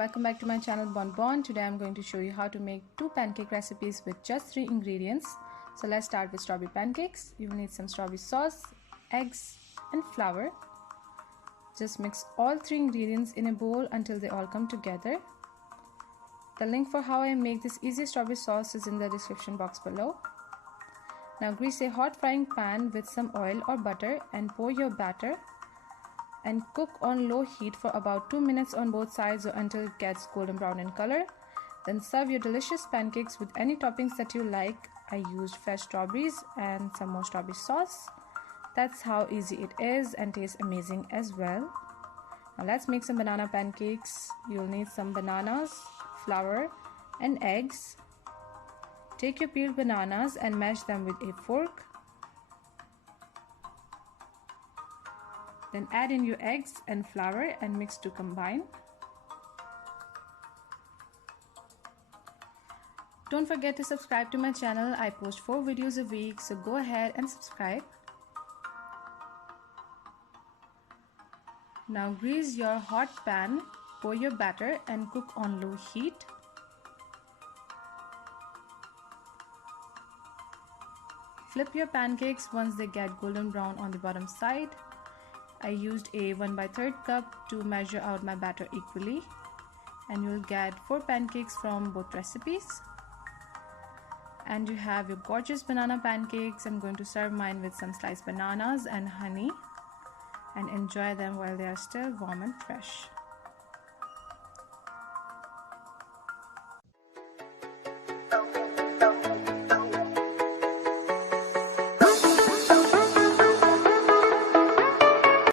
welcome back to my channel Bon. Today I'm going to show you how to make 2 pancake recipes with just 3 ingredients. So let's start with strawberry pancakes. You will need some strawberry sauce, eggs and flour. Just mix all 3 ingredients in a bowl until they all come together. The link for how I make this easy strawberry sauce is in the description box below. Now grease a hot frying pan with some oil or butter and pour your batter and cook on low heat for about 2 minutes on both sides or until it gets golden brown in color. Then serve your delicious pancakes with any toppings that you like. I used fresh strawberries and some more strawberry sauce. That's how easy it is and tastes amazing as well. Now let's make some banana pancakes. You'll need some bananas, flour and eggs. Take your peeled bananas and mash them with a fork. Then add in your eggs and flour and mix to combine. Don't forget to subscribe to my channel. I post 4 videos a week, so go ahead and subscribe. Now grease your hot pan, pour your batter and cook on low heat. Flip your pancakes once they get golden brown on the bottom side. I used a 1/3 cup to measure out my batter equally, and you'll get 4 pancakes from both recipes. And you have your gorgeous banana pancakes. I'm going to serve mine with some sliced bananas and honey and enjoy them while they are still warm and fresh.